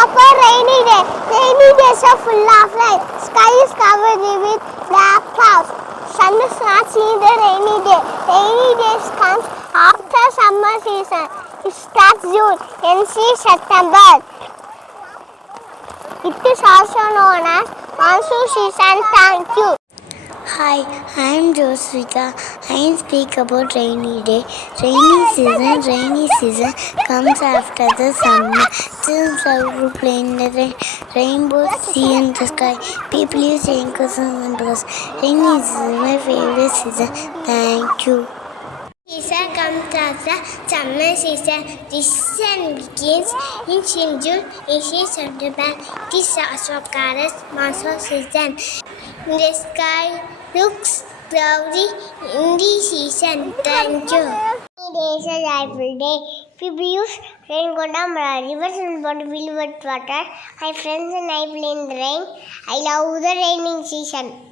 of a rainy day. Rainy days are full of rain. Sky is covered with black clouds. Sun is not seen the rainy day. Rainy days comes after summer season. It starts June, ends in September. It is also known as monsoon season. Thank you. Hi, I am Josvita. I speak about rainy day. Rainy season comes after the summer. Children love to play in the rain. Rainbows see in the sky. People use raincoats and umbrellas. Rainy season is my favorite season. Thank you. Season comes after summer season. This season begins in June, in September. This is also called monsoon season. The sky looks cloudy in this season. Thank you. Rainy day is a joyful day. People use raincoat umbrella. Rivers and ponds fill with water. My friends and I play in the rain. I love the raining season.